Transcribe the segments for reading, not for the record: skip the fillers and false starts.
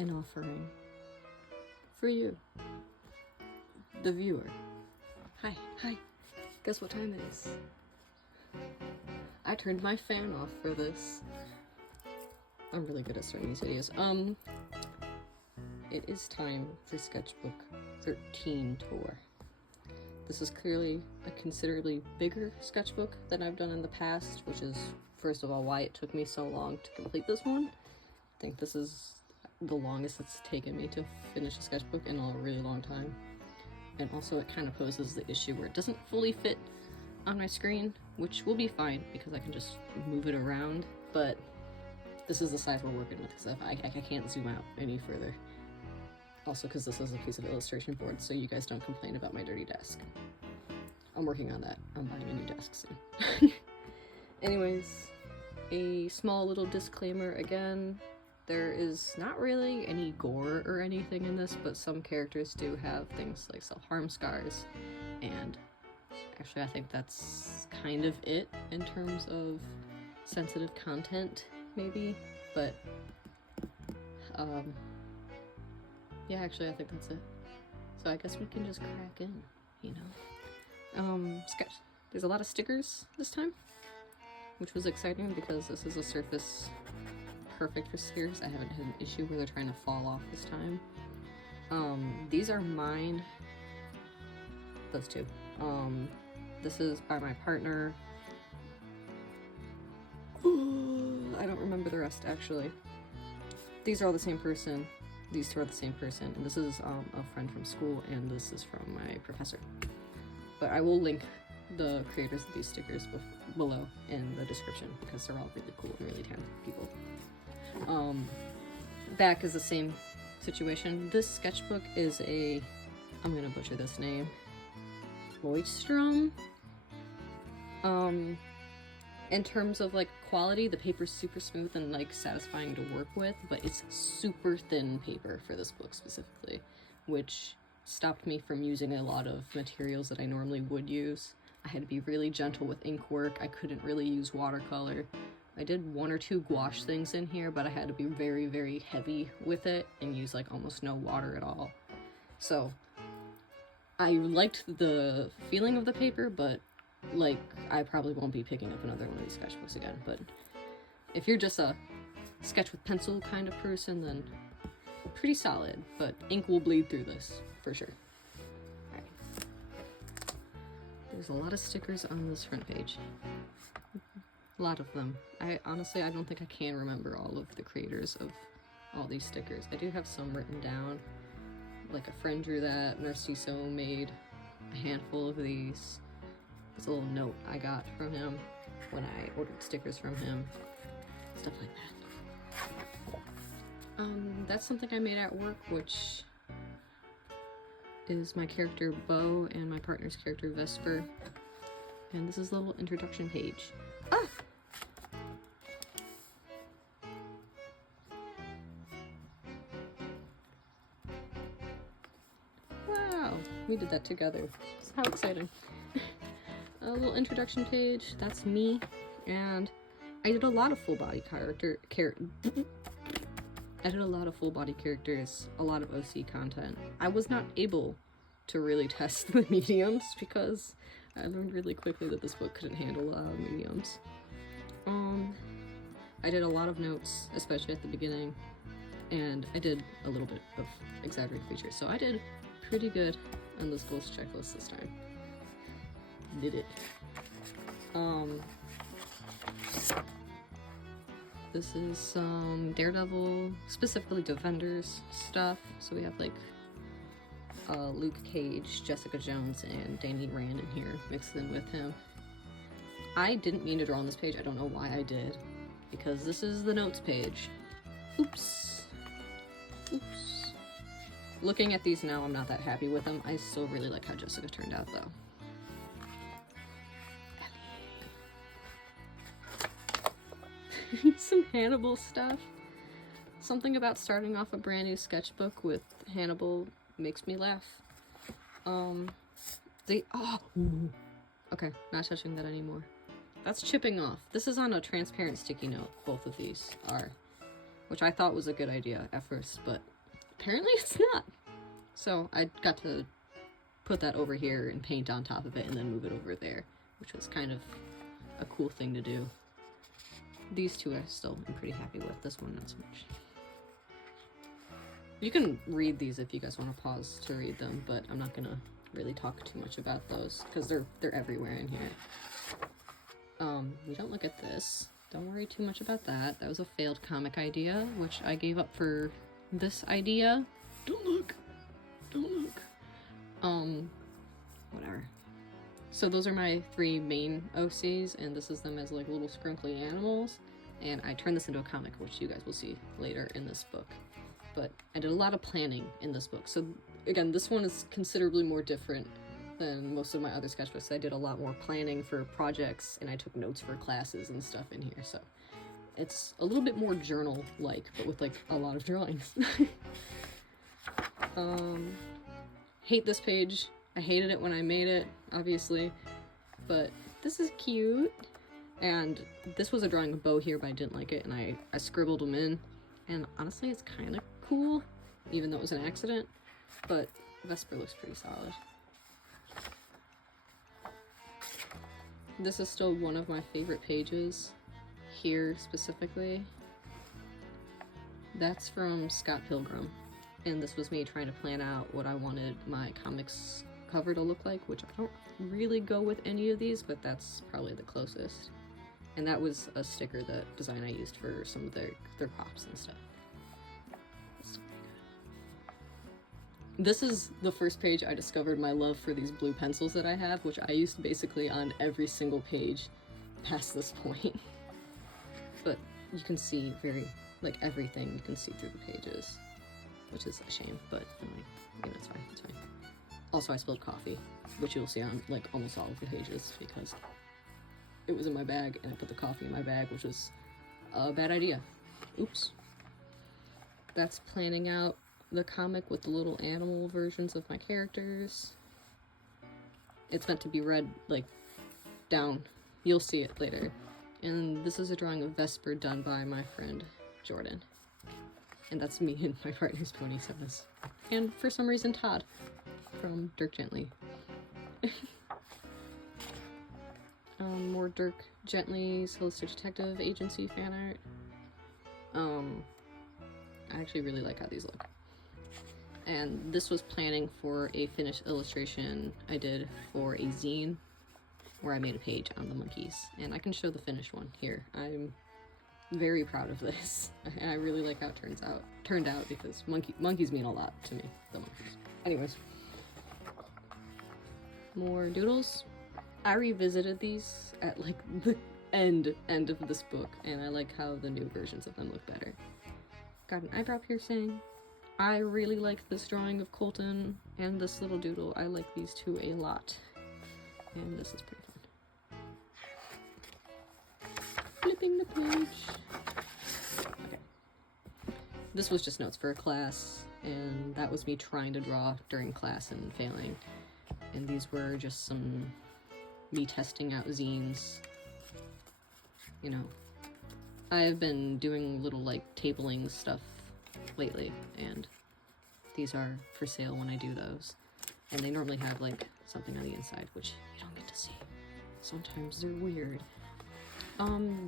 an offering for you, the viewer. Hi. Guess what time it is? I turned my fan off for this. I'm really good at starting these videos. It is time for Sketchbook 13 tour. This is clearly a considerably bigger sketchbook than I've done in the past, which is, first of all, why it took me so long to complete this one. I think this is the longest it's taken me to finish a sketchbook in a really long time. And also it kind of poses the issue where it doesn't fully fit on my screen, which will be fine because I can just move it around, but this is the size we're working with because I can't zoom out any further. Also because this is a piece of illustration board, so you guys don't complain about my dirty desk. I'm working on that. I'm buying a new desk soon. Anyways, a small little disclaimer again. There is not really any gore or anything in this, but some characters do have things like self-harm scars, and actually I think that's kind of it in terms of sensitive content, maybe, but yeah, actually I think that's it. So I guess we can just crack in, you know. There's a lot of stickers this time, which was exciting because this is a surface perfect for stickers. I haven't had an issue where they're trying to fall off this time. These are mine. Those two. This is by my partner. I don't remember the rest actually. These are all the same person. These two are the same person, and this is a friend from school, and this is from my professor. But I will link the creators of these stickers below in the description because they're all really cool and really talented people. Back is the same situation. This sketchbook is a, I'm gonna butcher this name, Leuchtstrom. In terms of like quality, the paper's super smooth and like satisfying to work with, but it's super thin paper for this book specifically, which stopped me from using a lot of materials that I normally would use. I had to be really gentle with ink work. I couldn't really use watercolor. I did one or two gouache things in here, but I had to be very, very heavy with it and use like almost no water at all. So I liked the feeling of the paper, but like I probably won't be picking up another one of these sketchbooks again. But if you're just a sketch with pencil kind of person, then pretty solid, but ink will bleed through this for sure. All right. There's a lot of stickers on this front page. A lot of them. Honestly, I don't think I can remember all of the creators of all these stickers. I do have some written down. Like a friend drew that, Narciso made a handful of these. There's a little note I got from him when I ordered stickers from him. Stuff like that. That's something I made at work, which is my character Beau and my partner's character Vesper. And this is the little introduction page. Ah! Wow, we did that together. How exciting. A little introduction page, that's me, and I did a lot of full body characters, a lot of OC content. I was not able to really test the mediums because I learned really quickly that this book couldn't handle mediums. I did a lot of notes, especially at the beginning, and I did a little bit of exaggerated features, so I did pretty good on this goals checklist this time. Did it. This is some Daredevil, specifically Defenders stuff. So we have like Luke Cage, Jessica Jones, and Danny Rand in here mixed in with him. I didn't mean to draw on this page. I don't know why I did, because this is the notes page. Oops. Oops. Looking at these now, I'm not that happy with them. I still really like how Jessica turned out though. Some Hannibal stuff. Something about starting off a brand new sketchbook with Hannibal makes me laugh. Okay, not touching that anymore. That's chipping off. This is on a transparent sticky note, both of these are, which I thought was a good idea at first, but apparently it's not. So I got to put that over here and paint on top of it and then move it over there, which was kind of a cool thing to do. These two I still am pretty happy with. This one not so much. You can read these if you guys want to pause to read them, but I'm not gonna really talk too much about those because they're everywhere in here. We don't look at this. Don't worry too much about that. That was a failed comic idea, which I gave up for this idea. Don't look. Don't look. Whatever. So those are my 3 main OCs, and this is them as like little scrinkly animals. And I turned this into a comic, which you guys will see later in this book. But I did a lot of planning in this book. So again, this one is considerably more different than most of my other sketchbooks. I did a lot more planning for projects, and I took notes for classes and stuff in here. So it's a little bit more journal-like, but with like a lot of drawings. Hate this page. I hated it when I made it, obviously, but this is cute. And this was a drawing of Bo here, but I didn't like it, and I scribbled them in. And honestly, it's kind of cool, even though it was an accident, but Vesper looks pretty solid. This is still one of my favorite pages, here specifically. That's from Scott Pilgrim, and this was me trying to plan out what I wanted my comics cover to look like, which I don't really go with any of these, but that's probably the closest. And that was a sticker, the design I used for some of their props and stuff. This is the first page I discovered my love for these blue pencils that I have, which I used basically on every single page past this point. But you can see like everything you can see through the pages, which is a shame, but anyway, it's fine, it's fine. Also, I spilled coffee, which you'll see on like almost all of the pages because it was in my bag and I put the coffee in my bag, which was a bad idea. Oops. That's planning out the comic with the little animal versions of my characters. It's meant to be read like down. You'll see it later. And this is a drawing of Vesper done by my friend Jordan. And that's me and my partner's pony Silas. And for some reason Todd from Dirk Gently. More Dirk Gently's Holistic Detective Agency fan art. I actually really like how these look. And this was planning for a finished illustration I did for a zine where I made a page on the monkeys. And I can show the finished one here. I'm very proud of this. And I really like how it turned out because monkeys mean a lot to me, the monkeys. Anyways. More doodles. I revisited these at like the end of this book, and I like how the new versions of them look better. Got an eyebrow piercing. I really like this drawing of Colton and this little doodle. I like these two a lot. And this is pretty fun. Flipping the page. Okay. This was just notes for a class, and that was me trying to draw during class and failing. And these were just me testing out zines. You know, I've been doing little like tabling stuff lately, and these are for sale when I do those. And they normally have like something on the inside, which you don't get to see. Sometimes they're weird.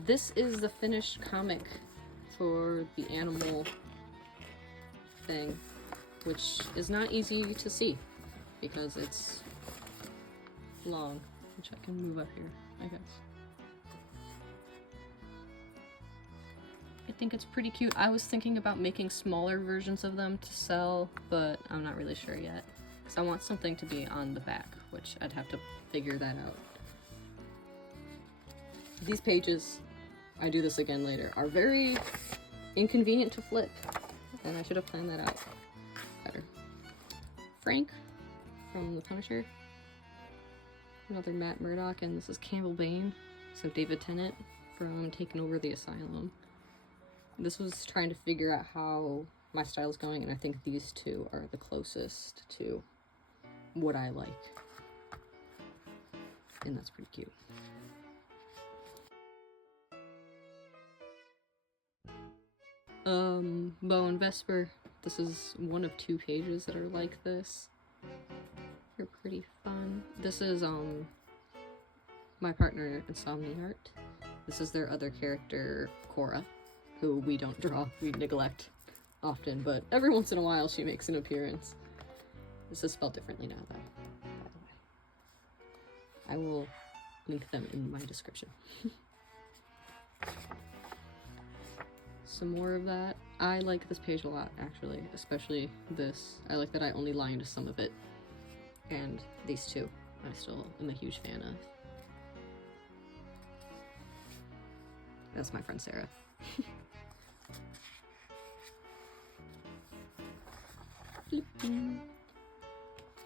This is the finished comic for the animal thing, which is not easy to see because it's long, which I can move up here, I guess. I think it's pretty cute. I was thinking about making smaller versions of them to sell, but I'm not really sure yet. Because I want something to be on the back, which I'd have to figure that out. These pages, I do this again later, are very inconvenient to flip. And I should have planned that out better. Frank from The Punisher. Another Matt Murdock, and this is Campbell Bain. So David Tennant from Taking Over the Asylum. This was trying to figure out how my style's going, and I think these two are the closest to what I like. And that's pretty cute. Bo and Vesper, This is one of 2 pages that are like this. They're pretty fun. This is my partner Insomnia Art. This is their other character, Cora, who we don't draw, we neglect often, but every once in a while she makes an appearance. This is spelled differently now, though, by the way. I will link them in my description. Some more of that. I like this page a lot, actually, especially this. I like that I only lined some of it. And these 2, I still am a huge fan of. That's my friend Sarah.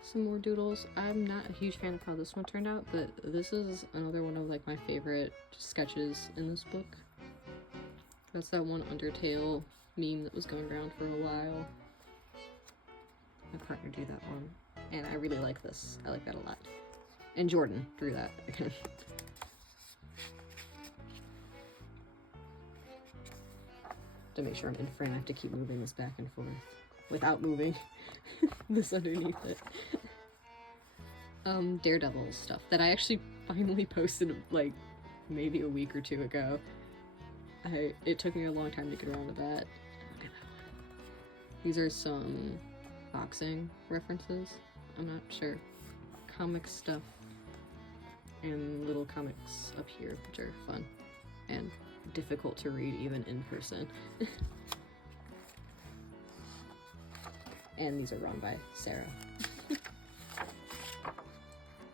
Some more doodles. I'm not a huge fan of how this one turned out, but this is another one of like my favorite sketches in this book. That's that one Undertale meme that was going around for a while. My partner drew that one, and I really like this. I like that a lot. And Jordan drew that again. To make sure I'm in frame, I have to keep moving this back and forth without moving this underneath it. Daredevil stuff that I actually finally posted like maybe a week or 2 ago. It took me a long time to get around to that. These are some boxing references. I'm not sure. Comic stuff and little comics up here, which are fun and difficult to read even in person. And these are drawn by Sarah.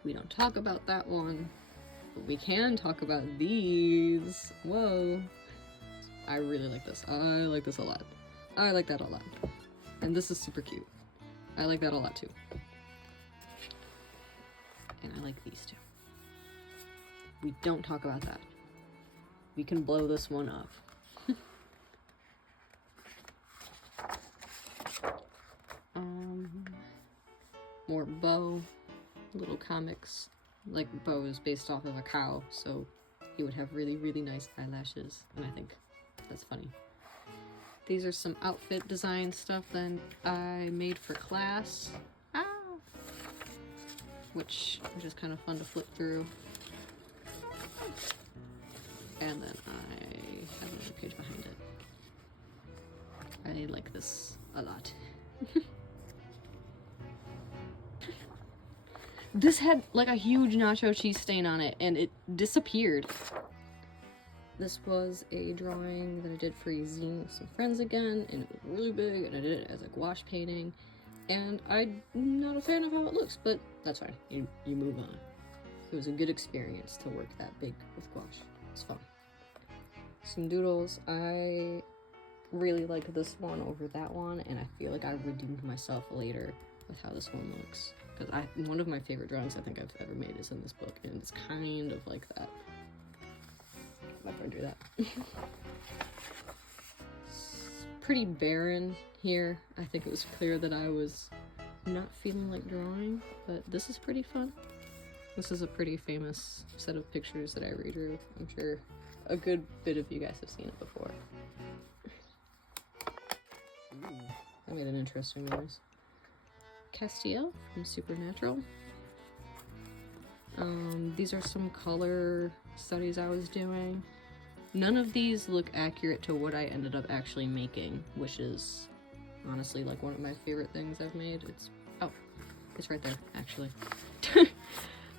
We don't talk about that one, but we can talk about these. Whoa. I really like this. I like this a lot. I like that a lot. And this is super cute. I like that a lot too. And I like these 2. We don't talk about that. We can blow this one up. More Bo, little comics. Like, Bo is based off of a cow, so he would have really, really nice eyelashes, and I think that's funny. These are some outfit design stuff that I made for class. Which is just kind of fun to flip through. And then I have another page behind it. I like this a lot. This had like a huge nacho cheese stain on it and it disappeared. This was a drawing that I did for a zine with some friends again, and it was really big, and I did it as a gouache painting. And I'm not a fan of how it looks, but that's fine. You move on. It was a good experience to work that big with gouache. It's fun. Some doodles. I really like this one over that one, and I feel like I redeemed myself later with how this one looks. Because one of my favorite drawings I think I've ever made is in this book, and it's kind of like that. My friend drew that. It's pretty barren here. I think it was clear that I was not feeling like drawing, but this is pretty fun. This is a pretty famous set of pictures that I redrew. I'm sure a good bit of you guys have seen it before. Ooh, that made an interesting noise. Castiel from Supernatural. These are some color studies I was doing. None of these look accurate to what I ended up actually making, which is honestly like one of my favorite things I've made. It's right there, actually.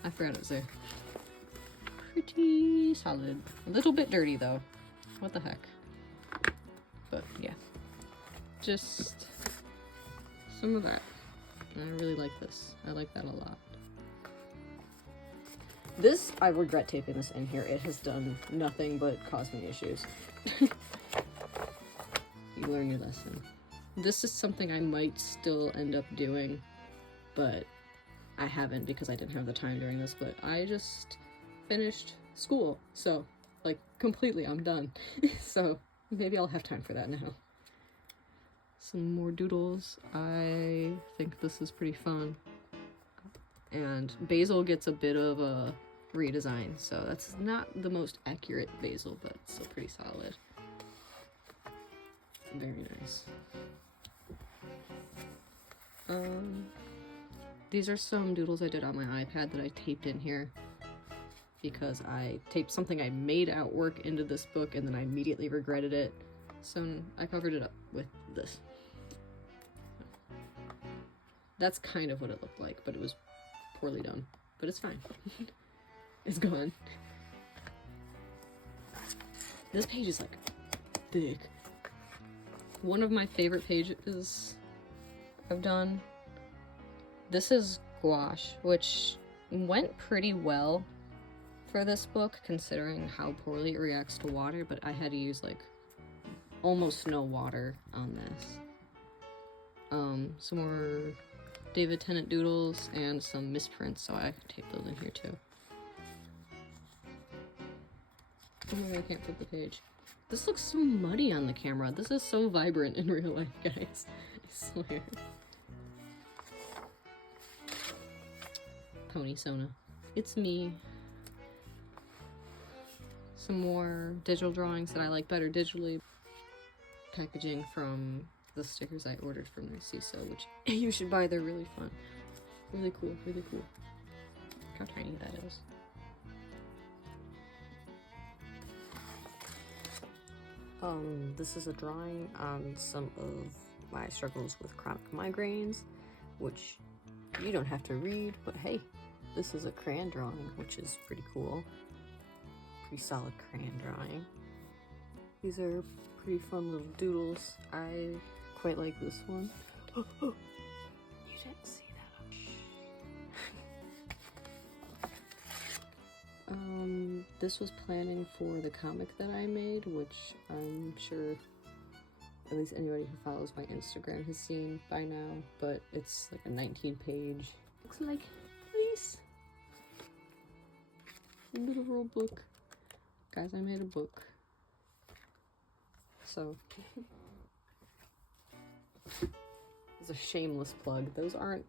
I forgot it was there. Pretty solid. A little bit dirty though. What the heck? But yeah. Just some of that. I really like this. I like that a lot. This, I regret taping this in here. It has done nothing but cause me issues. You learn your lesson. This is something I might still end up doing, but I haven't because I didn't have the time during this, but I just finished school, so, like, completely, I'm done. So, maybe I'll have time for that now. Some more doodles. I think this is pretty fun. And Basil gets a bit of a redesign, so that's not the most accurate Basil, but it's still pretty solid. Very nice. These are some doodles I did on my iPad that I taped in here because I taped something I made at work into this book and then I immediately regretted it. So I covered it up with this. That's kind of what it looked like, but it was poorly done. But it's fine. It's gone. This page is like thick. One of my favorite pages I've done. This is gouache, which went pretty well for this book considering how poorly it reacts to water, but I had to use like almost no water on this. Some more David Tennant doodles and some misprints, so I taped those in here too. Oh my god, I can't flip the page. This looks so muddy on the camera. This is so vibrant in real life, guys. I swear. Pony Sona. It's me. Some more digital drawings that I like better digitally. Packaging from the stickers I ordered from their CISO, which you should buy. They're really fun. Really cool, really cool. Look how tiny that is. This is a drawing on some of my struggles with chronic migraines, which you don't have to read, but hey, this is a crayon drawing, which is pretty cool. Pretty solid crayon drawing. These are pretty fun little doodles. I quite like this one. You didn't see that. This was planning for the comic that I made, which I'm sure at least anybody who follows my Instagram has seen by now, but it's like a 19-page. Looks like this. A little book. Guys, I made a book. So, it's a shameless plug. Those aren't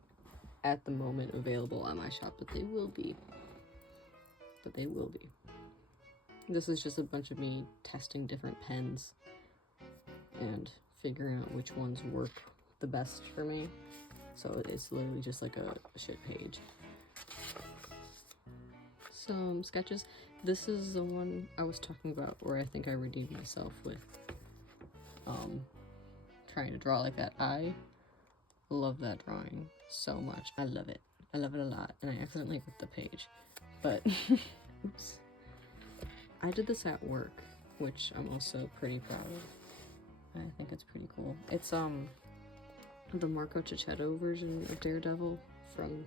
at the moment available on my shop, but they will be. This is just a bunch of me testing different pens and figuring out which ones work the best for me. So it's literally just like a shit page. Some sketches. This is the one I was talking about where I think I redeemed myself with trying to draw like that. I love that drawing so much. I love it. I love it a lot. And I accidentally ripped the page. But, oops. I did this at work, which I'm also pretty proud of. I think it's pretty cool. It's, the Marco Cicchetto version of Daredevil from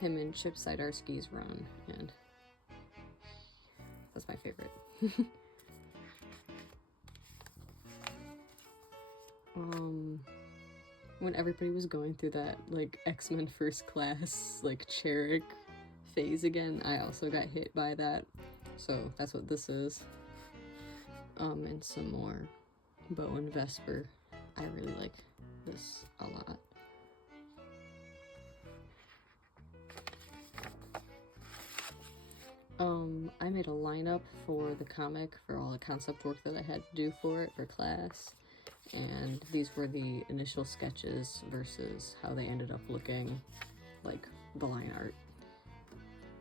him and Chip Zdarsky's run, and that's my favorite. When everybody was going through that, like, X-Men First Class, like, Cherik phase again, I also got hit by that, so that's what this is. And some more Bo and Vesper. I really like this a lot. I made a lineup for the comic for all the concept work that I had to do for it for class, and these were the initial sketches versus how they ended up looking like the line art.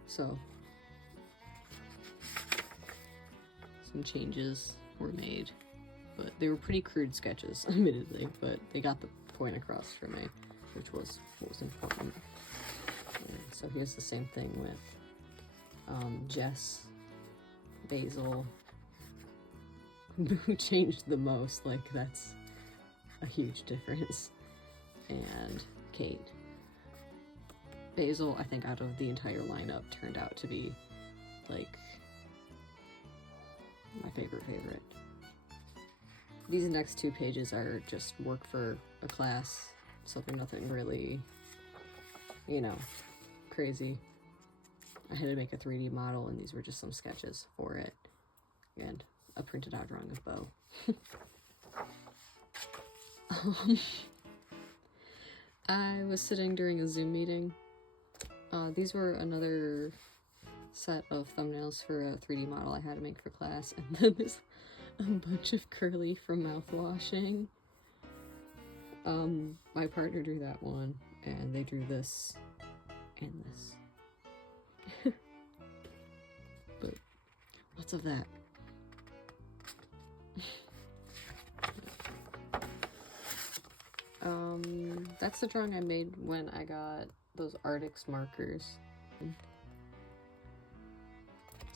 So some changes were made, but they were pretty crude sketches, admittedly, but they got the point across for me, which was what was important. And so here's the same thing with Jess, Basil, who changed the most, like that's a huge difference, and Kate. Basil, I think out of the entire lineup, turned out to be like my favorite. These next two pages are just work for a class, so they're nothing really, you know, crazy. I had to make a 3D model, and these were just some sketches for it, and a printed out drawing of Bo. I was sitting during a Zoom meeting. These were another set of thumbnails for a 3D model I had to make for class, and then there's a bunch of curly from mouthwashing. My partner drew that one, and they drew this and this. But lots of that. That's the drawing I made when I got those Artix markers. Some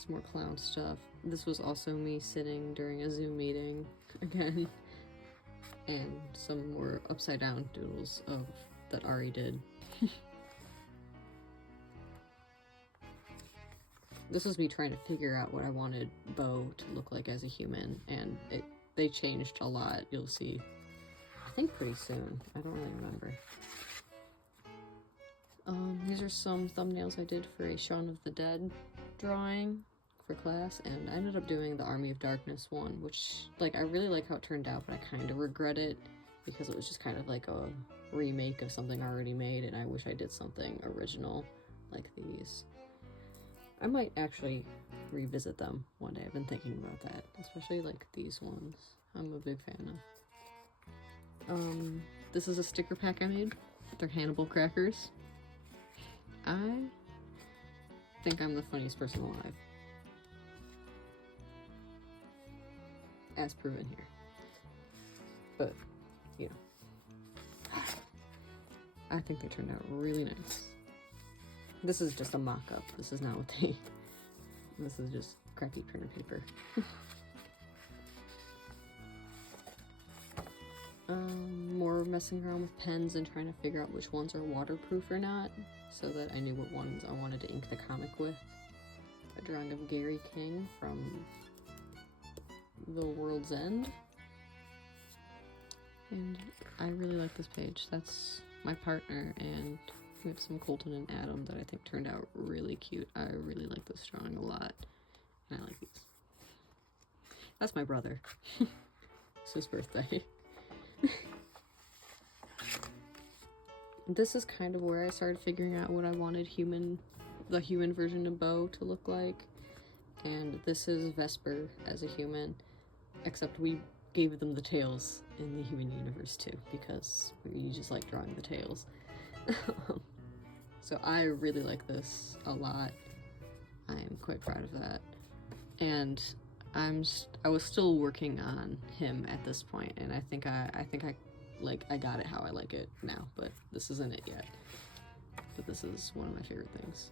more clown stuff. This was also me sitting during a Zoom meeting again. And some more upside down doodles of that Ari did. This was me trying to figure out what I wanted Bo to look like as a human, and they changed a lot. You'll see, I think pretty soon. I don't really remember. These are some thumbnails I did for a Shaun of the Dead drawing for class, and I ended up doing the Army of Darkness one, which, like, I really like how it turned out, but I kind of regret it because it was just kind of like a remake of something already made, and I wish I did something original like these. I might actually revisit them one day. I've been thinking about that, especially like these ones. I'm a big fan of. This is a sticker pack I made. They're Hannibal crackers. I think I'm the funniest person alive. As proven here. But, you know. I think they turned out really nice. This is just a mock-up. This is not what they... This is just crappy printer paper. More messing around with pens and trying to figure out which ones are waterproof or not, so that I knew what ones I wanted to ink the comic with. A drawing of Gary King from The World's End. And I really like this page. That's my partner, and we have some Colton and Adam that I think turned out really cute. I really like this drawing a lot, and I like these. That's my brother. It's his birthday. This is kind of where I started figuring out what I wanted the human version of Bo to look like. And this is Vesper as a human, except we gave them the tails in the human universe too, because we just like drawing the tails. So I really like this a lot. I am quite proud of that. And I was still working on him at this point, and I think I got it how I like it now, but this isn't it yet. But this is one of my favorite things.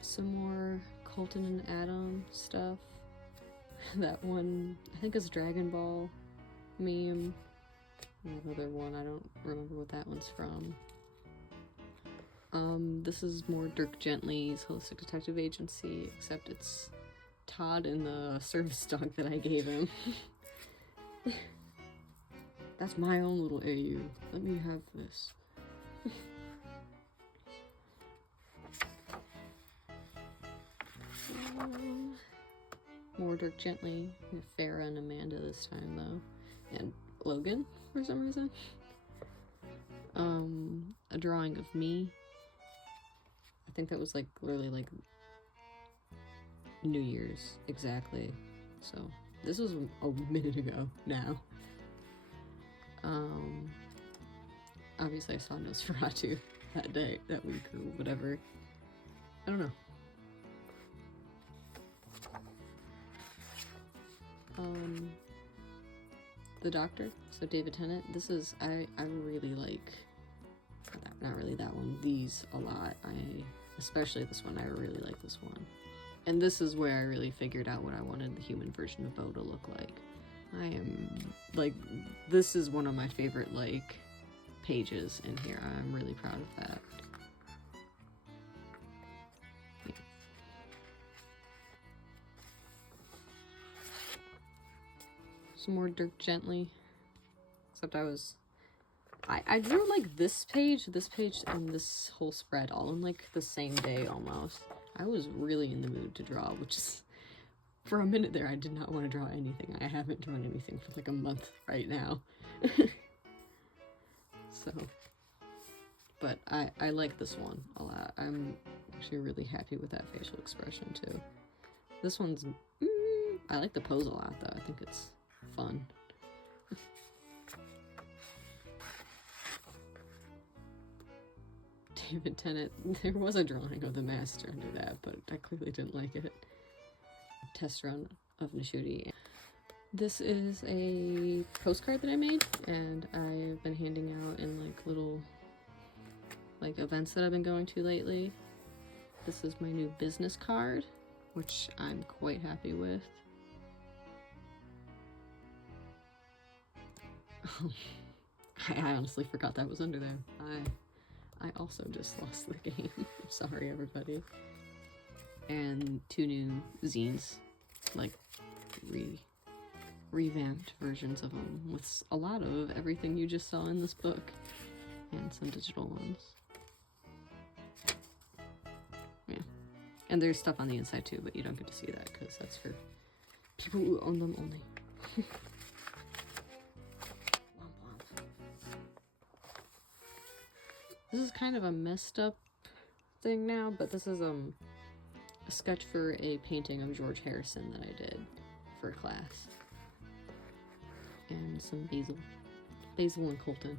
Some more Colton and Adam stuff. That one, I think, is Dragon Ball meme. Another one, I don't remember what that one's from. This is more Dirk Gently's Holistic Detective Agency, except it's Todd and the service dog that I gave him. That's my own little AU. Let me have this. More Dirk Gently. Farrah and Amanda this time, though. And Logan, for some reason. A drawing of me. I think that was like literally like New Year's, exactly. So this was a minute ago now. Obviously I saw Nosferatu that day, that week, or whatever. I don't know. The Doctor, so David Tennant. This is, I really like, not really that one, these a lot. Especially this one, I really like this one. And this is where I really figured out what I wanted the human version of Bo to look like. I am, like, this is one of my favorite, like, pages in here. I'm really proud of that. Yeah. Some more Dirk Gently. Except I drew, like, this page, and this whole spread all in, like, the same day almost. I was really in the mood to draw, which is, for a minute there, I did not want to draw anything. I haven't drawn anything for, like, a month right now. So, but I like this one a lot. I'm actually really happy with that facial expression, too. This one's, I like the pose a lot, though. I think it's fun. David Tennant. There was a drawing of the master under that, but I clearly didn't like it. Test run of Nishuti. This is a postcard that I made, and I've been handing out in like little like events that I've been going to lately. This is my new business card, which I'm quite happy with. I honestly forgot that was under there. I also just lost the game. Sorry, everybody. And 2 new zines, like revamped versions of them with a lot of everything you just saw in this book, and some digital ones. Yeah, and there's stuff on the inside too, but you don't get to see that because that's for people who own them only. This is kind of a messed up thing now, but this is a sketch for a painting of George Harrison that I did for a class. And some Basil and Colton.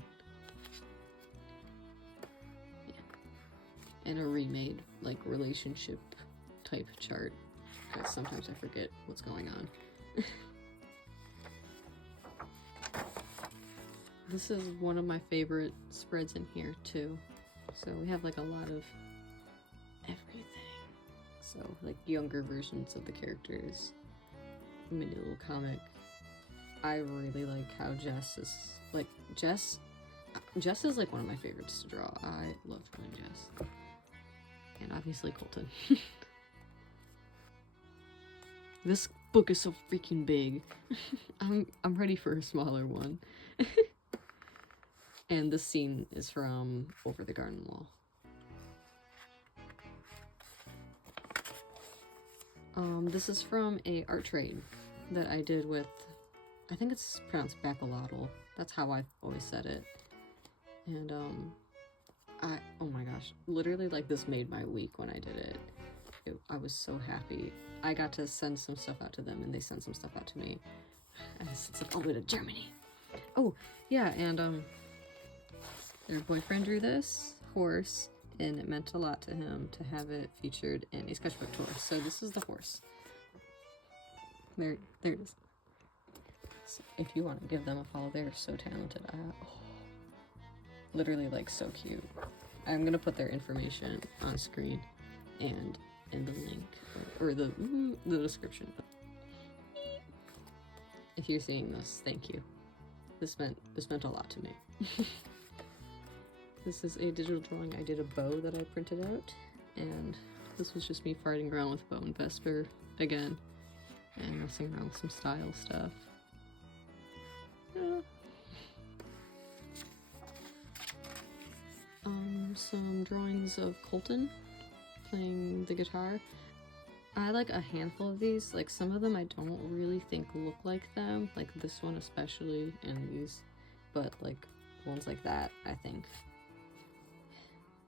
Yeah. And a remade, like, relationship type chart, because sometimes I forget what's going on. This is one of my favorite spreads in here too. So we have like a lot of everything. So like younger versions of the characters, mini little comic. I really like how Jess is like Jess is like one of my favorites to draw. I love drawing Jess. And obviously Colton. This book is so freaking big. I'm ready for a smaller one. And this scene is from Over the Garden Wall. This is from a art trade that I did with, I think it's pronounced Bacolotl. That's how I've always said it. And, oh my gosh, literally like this made my week when I did it. I was so happy. I got to send some stuff out to them and they sent some stuff out to me. And it's like all the way to Germany. Oh, yeah, and, their boyfriend drew this horse, and it meant a lot to him to have it featured in a sketchbook tour. So this is the horse. There it is. So if you want to give them a follow, they're so talented. Literally, like, so cute. I'm gonna put their information on screen and in the link or the description. If you're seeing this, thank you. This meant a lot to me. This is a digital drawing. I did a bow that I printed out, and this was just me farting around with Bow and Vesper again, and messing around with some style stuff. Yeah. Some drawings of Colton playing the guitar. I like a handful of these. Like, some of them I don't really think look like them, like this one especially, and these, but like ones like that, I think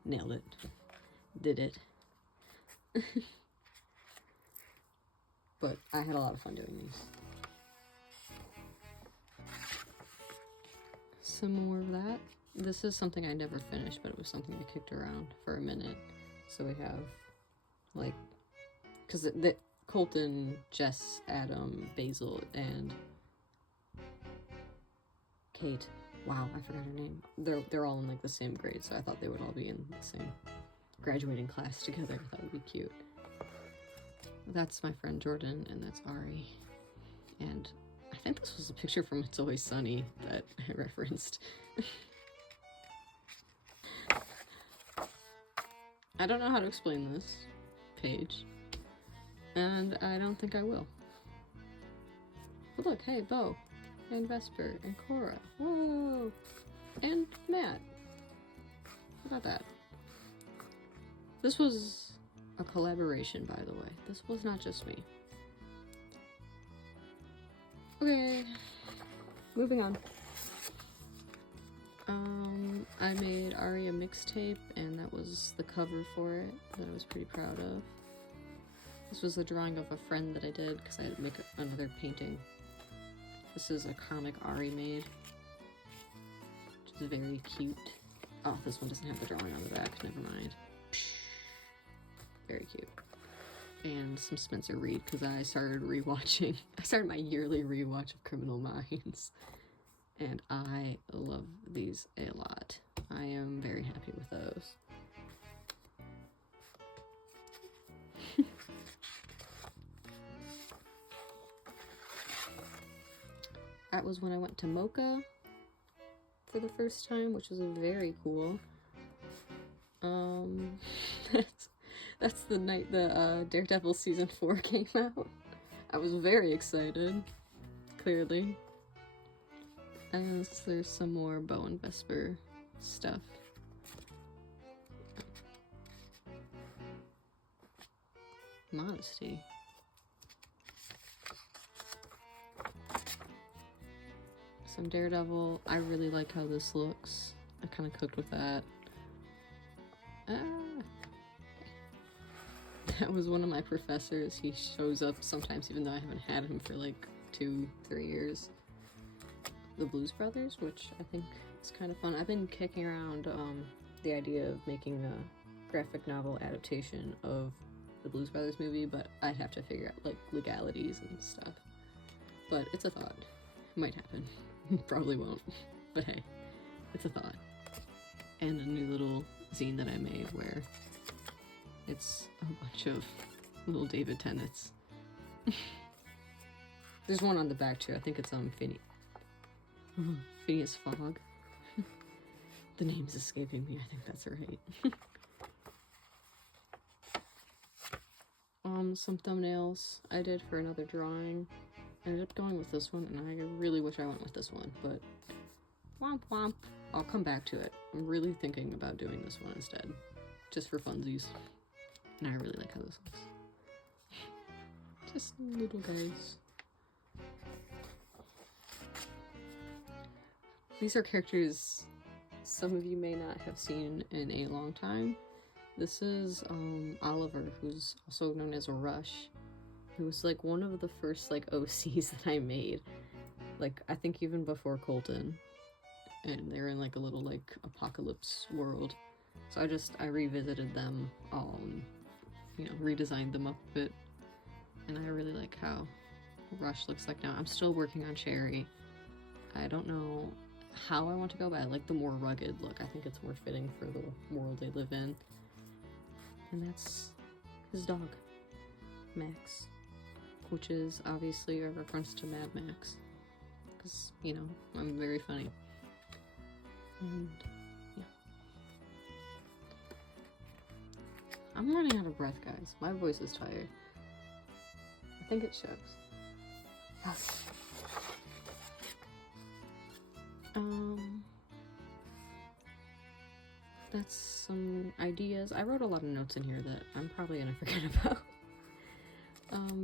nailed it. Did it. But I had a lot of fun doing these. Some more of that. This is something I never finished, but it was something I kicked around for a minute. So we have, like, because the Colton, Jess, Adam, Basil, and Kate. Wow, I forgot her name. They're all in like the same grade, so I thought they would all be in the same graduating class together. That would be cute. That's my friend Jordan, and that's Ari. And I think this was a picture from It's Always Sunny that I referenced. I don't know how to explain this page, and I don't think I will. But look, hey, Bo, and Vesper, and Cora, whoa, and Matt. How about that? This was a collaboration, by the way. This was not just me. Okay, moving on. I made Ari a mixtape, and that was the cover for it that I was pretty proud of. This was a drawing of a friend that I did because I had to make another painting. This is a comic Ari made, which is very cute. Oh, this one doesn't have the drawing on the back, never mind. Very cute. And some Spencer Reed, because I started my yearly rewatch of Criminal Minds. And I love these a lot. I am very happy with those. That was when I went to Mocha for the first time, which was very cool. That's the night the Daredevil season 4 came out. I was very excited, clearly. And there's some more Bow and Vesper stuff. Modesty. Some Daredevil. I really like how this looks. I kind of cooked with that. That was one of my professors. He shows up sometimes even though I haven't had him for like 2-3 years. The Blues Brothers, which I think is kind of fun. I've been kicking around the idea of making a graphic novel adaptation of the Blues Brothers movie, but I'd have to figure out like legalities and stuff. But it's a thought. It might happen. Probably won't. But hey, it's a thought. And a new little zine that I made where it's a bunch of little David Tennants. There's one on the back too. I think it's Phineas Fogg. The name's escaping me. I think that's right. Some thumbnails I did for another drawing. I ended up going with this one, and I really wish I went with this one, but womp womp. I'll come back to it. I'm really thinking about doing this one instead, just for funsies. And I really like how this looks. Just little guys. These are characters some of you may not have seen in a long time. This is Oliver, who's also known as Rush, who was like one of the first like OCs that I made. Like I think even before Colton. And they're in like a little like apocalypse world. So I revisited them, you know, redesigned them up a bit. And I really like how Rush looks like now. I'm still working on Cherry. I don't know how I want to go, but I like the more rugged look. I think it's more fitting for the world they live in. And that's his dog, Max, which is obviously a reference to Mad Max. Because, you know, I'm very funny. And, yeah. I'm running out of breath, guys. My voice is tired. I think it shows. That's some ideas. I wrote a lot of notes in here that I'm probably gonna forget about.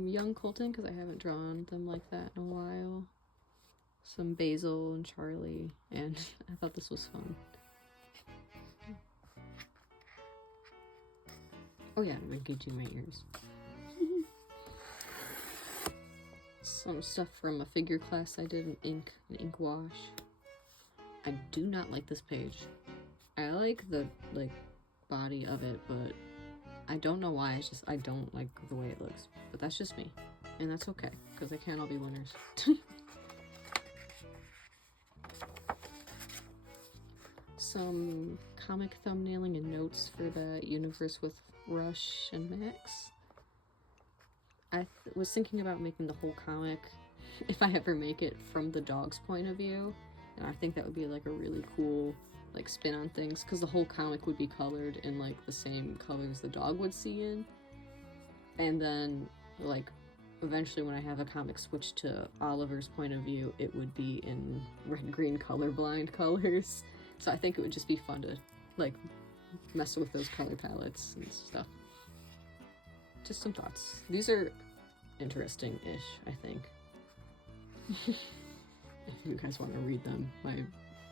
Young Colton, because I haven't drawn them like that in a while. Some Basil and Charlie, and I thought this was fun. Oh yeah, I'm engaging my ears. Some stuff from a figure class I did in ink wash. I do not like this page. I like the body of it, but I don't know why. It's just I don't like the way it looks. But that's just me, and that's okay because they can't all be winners. Some comic thumbnailing and notes for the universe with Rush and Max. I was thinking about making the whole comic, if I ever make it, from the dog's point of view, and I think that would be like a really cool like spin on things, because the whole comic would be colored in like the same colors the dog would see in, and then like eventually when I have a comic switch to Oliver's point of view, it would be in red-green colorblind colors. So I think it would just be fun to like mess with those color palettes and stuff. Just some thoughts. These are interesting-ish, I think. If you guys want to read them, my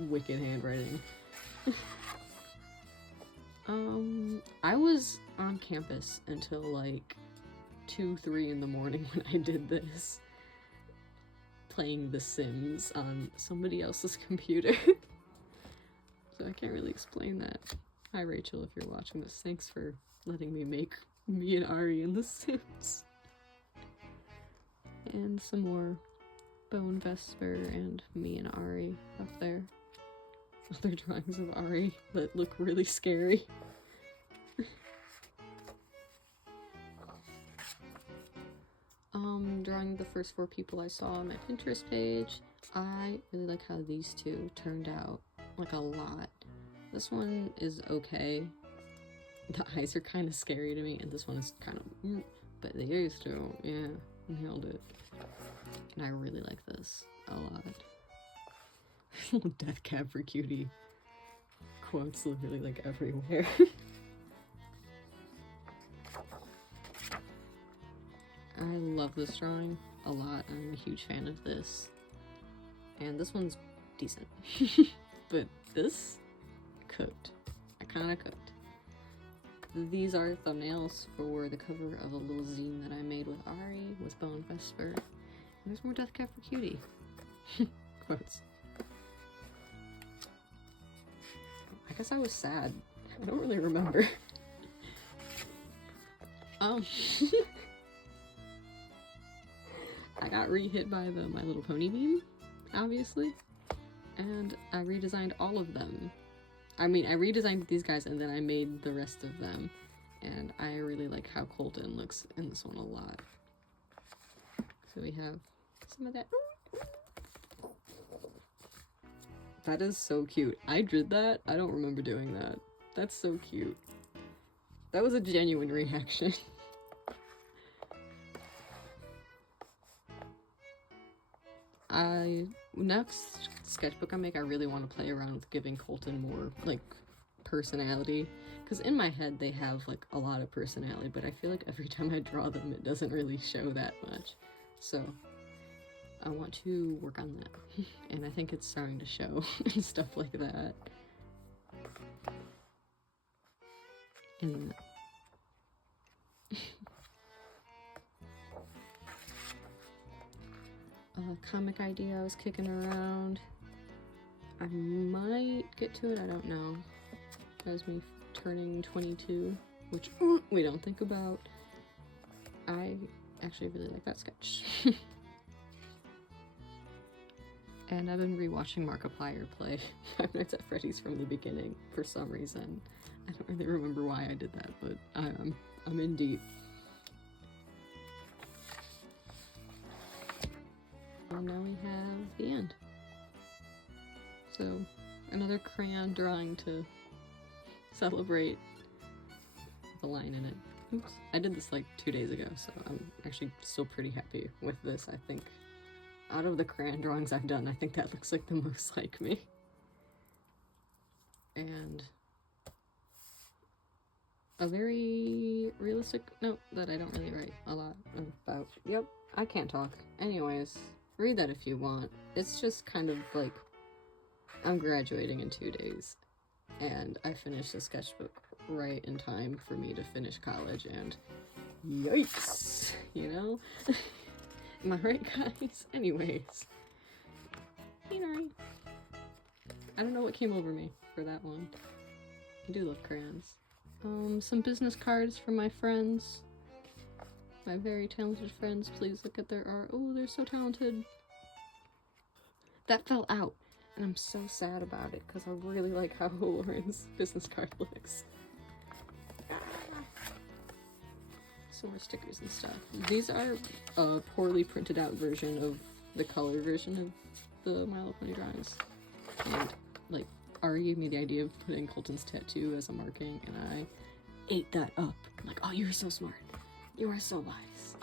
wicked handwriting. I was on campus until like 2, 3 in the morning when I did this, playing The Sims on somebody else's computer. So I can't really explain that. Hi Rachel, if you're watching this, thanks for letting me make me and Ari in The Sims. And some more Bone Vesper and me and Ari up there. Other drawings of Ari that look really scary. Drawing the first 4 people I saw on my Pinterest page. I really like how these two turned out, like, a lot. This one is okay. The eyes are kind of scary to me, and this one is kind of, but the others two, yeah, nailed it. And I really like this a lot. Little death cab for cutie quotes literally like everywhere. I love this drawing a lot. I'm a huge fan of this. And this one's decent. But this, cooked. I kinda cooked. These are thumbnails for the cover of a little zine that I made with Ari, with Bone Vesper. And there's more Death Cab for Cutie. Quotes. I guess I was sad. I don't really remember. I got re-hit by the My Little Pony meme, obviously. And I redesigned all of them. I mean, I redesigned these guys and then I made the rest of them. And I really like how Colton looks in this one a lot. So we have some of that. That is so cute. I did that. I don't remember doing that. That's so cute. That was a genuine reaction. Next sketchbook I make, I really want to play around with giving Colton more, like, personality. Because in my head, they have, like, a lot of personality, but I feel like every time I draw them, it doesn't really show that much. So, I want to work on that. And I think it's starting to show and stuff like that. And comic idea I was kicking around. I might get to it, I don't know. That was me turning 22, which we don't think about. I actually really like that sketch. And I've been rewatching Markiplier play Five Nights at Freddy's from the beginning for some reason. I don't really remember why I did that, but I'm in deep. And now we have the end. So, another crayon drawing to celebrate the line in it. Oops. I did this like 2 days ago, so I'm actually still pretty happy with this, I think. Out of the crayon drawings I've done, I think that looks like the most like me. And a very realistic note that I don't really write a lot about. Yep, I can't talk. Anyways, read that if you want. It's just kind of like, I'm graduating in 2 days, and I finished the sketchbook right in time for me to finish college, and yikes, you know? Am I right, guys? Anyways. You know, I don't know what came over me for that one. I do love crayons. Some business cards from my friends. My very talented friends. Please look at their art. Oh, they're so talented. That fell out, and I'm so sad about it, because I really like how Lauren's business card looks. Some more stickers and stuff. These are a poorly printed out version of the color version of the My Little Pony drawings. And, like, Ari gave me the idea of putting Colton's tattoo as a marking, and I ate that up. I'm like, oh, you're so smart. You are so wise.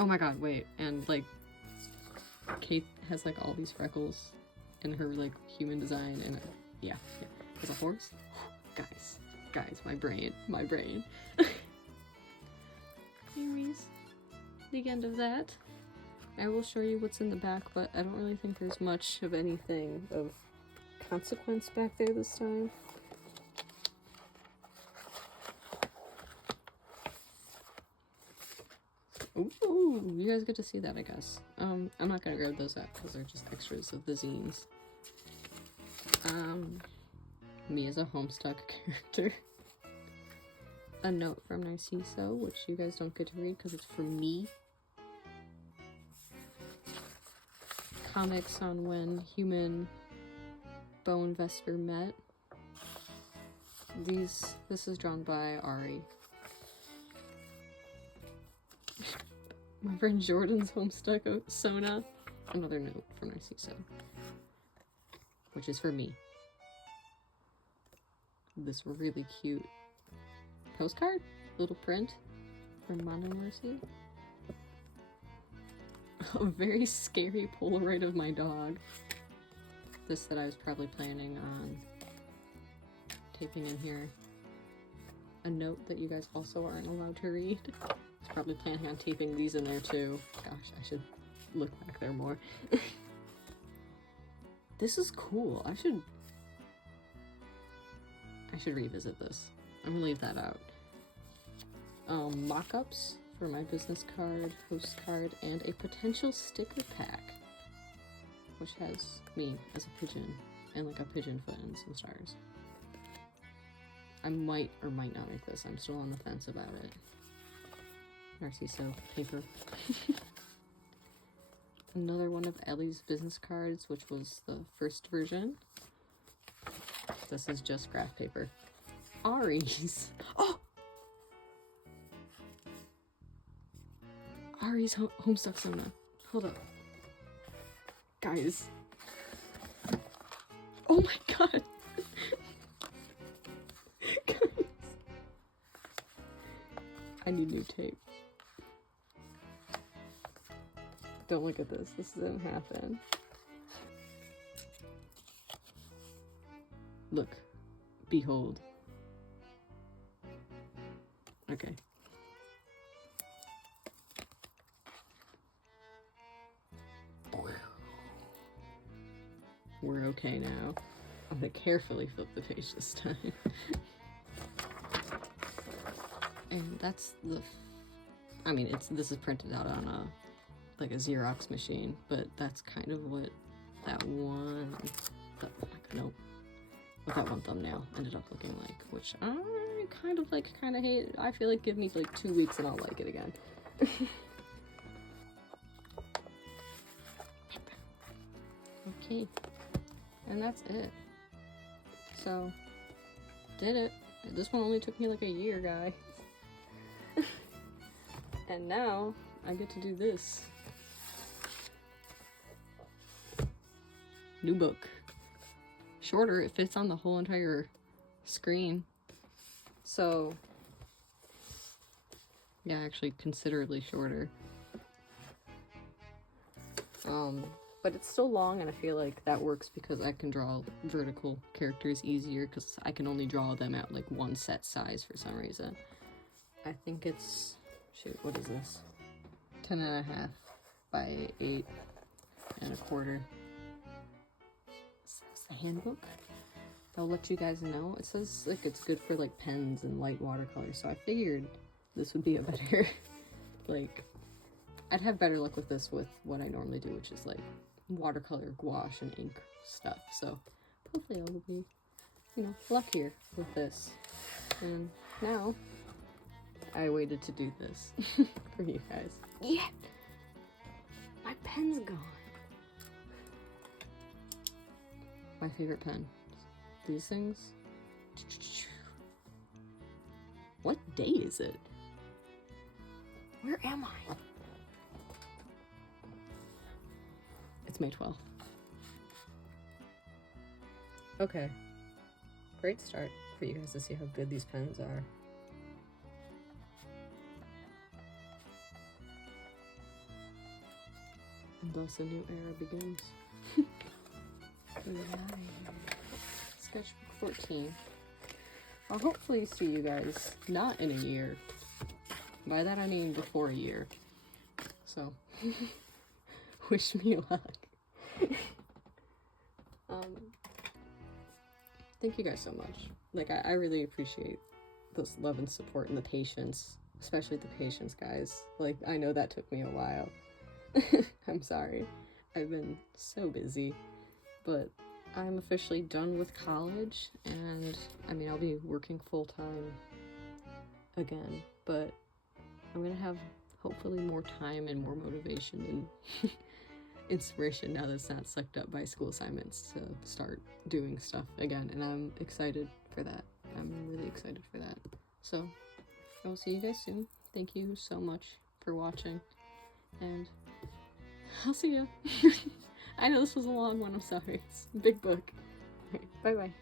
Oh my god, wait. And, like, Kate has, like, all these freckles in her, like, human design, and, yeah. There's a horse? Guys, my brain. Anyways, the end of that. I will show you what's in the back, but I don't really think there's much of anything of consequence back there this time. Ooh, you guys get to see that, I guess. I'm not gonna grab those out because they're just extras of the zines. Me as a Homestuck character. A note from Narciso, which you guys don't get to read because it's for me. Comics on when human bone Vesper met. This is drawn by Ari. My friend Jordan's Homestuck Sona. Another note from Narciso, which is for me. This really cute postcard, little print from Mono Mercy. A very scary Polaroid of my dog. This that I was probably planning on taping in here. A note that you guys also aren't allowed to read. I was probably planning on taping these in there too. Gosh, I should look back there more. This is cool. I should revisit this. I'm gonna leave that out. Mock-ups for my business card, host card, and a potential sticker pack, which has me as a pigeon and like a pigeon foot and some stars. I might or might not make this. I'm still on the fence about it. Narciso paper. Another one of Ellie's business cards, which was the first version. This is just graph paper. Ari's. Oh! Ari's Homestuck Sona. Hold up. Guys. Oh my god! Guys. I need new tape. Don't look at this. This didn't happen. Look. Behold. Okay. We're okay now. I'm gonna carefully flip the page this time. And that's the... I mean, this is printed out on a Xerox machine, but that's kind of what that one... Nope. What that one thumbnail ended up looking like, which I kind of hate. I feel like give me like 2 weeks and I'll like it again. Okay. And that's it. So, did it. This one only took me like a year, guys. And now, I get to do this. New book. Shorter, it fits on the whole entire screen. So, yeah, actually considerably shorter. But it's still long, and I feel like that works because I can draw vertical characters easier because I can only draw them at like one set size for some reason. I think it's, shoot, what is this? 10.5 by 8.25. Is this the handbook? I'll let you guys know. It says like it's good for like pens and light watercolor, so I figured this would be a better, like, I'd have better luck with this with what I normally do, which is like watercolor, gouache, and ink stuff. So hopefully I will be, you know, luckier with this. And now I waited to do this for you guys. Yeah! My pen's gone. My favorite pen. These things. What day is it? Where am I? It's May 12th. Okay. Great start for you guys to see how good these pens are. And thus a new era begins. Sketchbook 14. I'll hopefully see you guys not in a year. By that I mean before a year. So, wish me luck. Thank you guys so much. Like, I really appreciate this love and support and the patience especially the patience, guys. Like, I know that took me a while. I'm sorry. I've been so busy, but I'm officially done with college, and I mean, I'll be working full-time again, but I'm gonna have hopefully more time and more motivation and inspiration now that it's not sucked up by school assignments to start doing stuff again, and I'm excited for that. I'm really excited for that. So, I'll see you guys soon. Thank you so much for watching, and I'll see ya. I know this was a long one, I'm sorry. It's a big book. Alright, bye-bye.